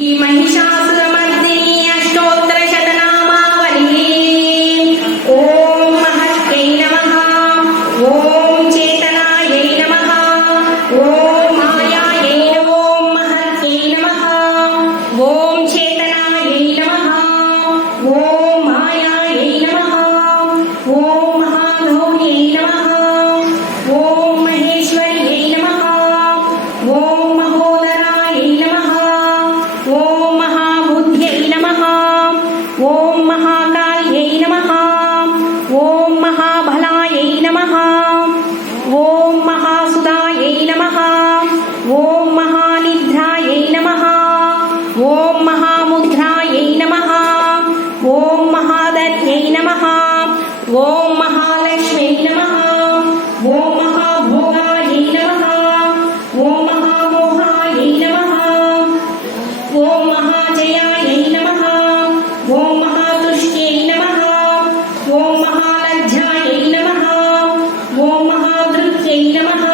महिषासुरमर्दिनी अष्टोत्तरशतनामावलिः। ॐ महत्यै नमः। ॐ चेतनायै नमः। ॐ मायायै नमो। ॐ महत्यै नमः। ॐ चेतनायै नमः। ॐ मायायै नमः। ॐ महागौर्यै नमः। ॐ महेश्वर्यै नमः। ॐ महोदरायै नमः। ॐ महाबुद्ध्यै नमः। ॐ महाकाल्यै नमः। ॐ महाबलायै नमः। ॐ महासुदायै नमः। ॐ महानिद्रायै नमः। ॐ महामुद्रायै नमः। ॐ महादत्यै नमः। ॐ महालक्ष्म्यै नमः। ॐ महाभोगायै नमः। ॐ महामोहायै नमः। ॐ महाजयायै नमः। ॐ महातुष्ट्यै नमः। ॐ महालज्जायै नमः। ॐ महाधृत्यै नमः।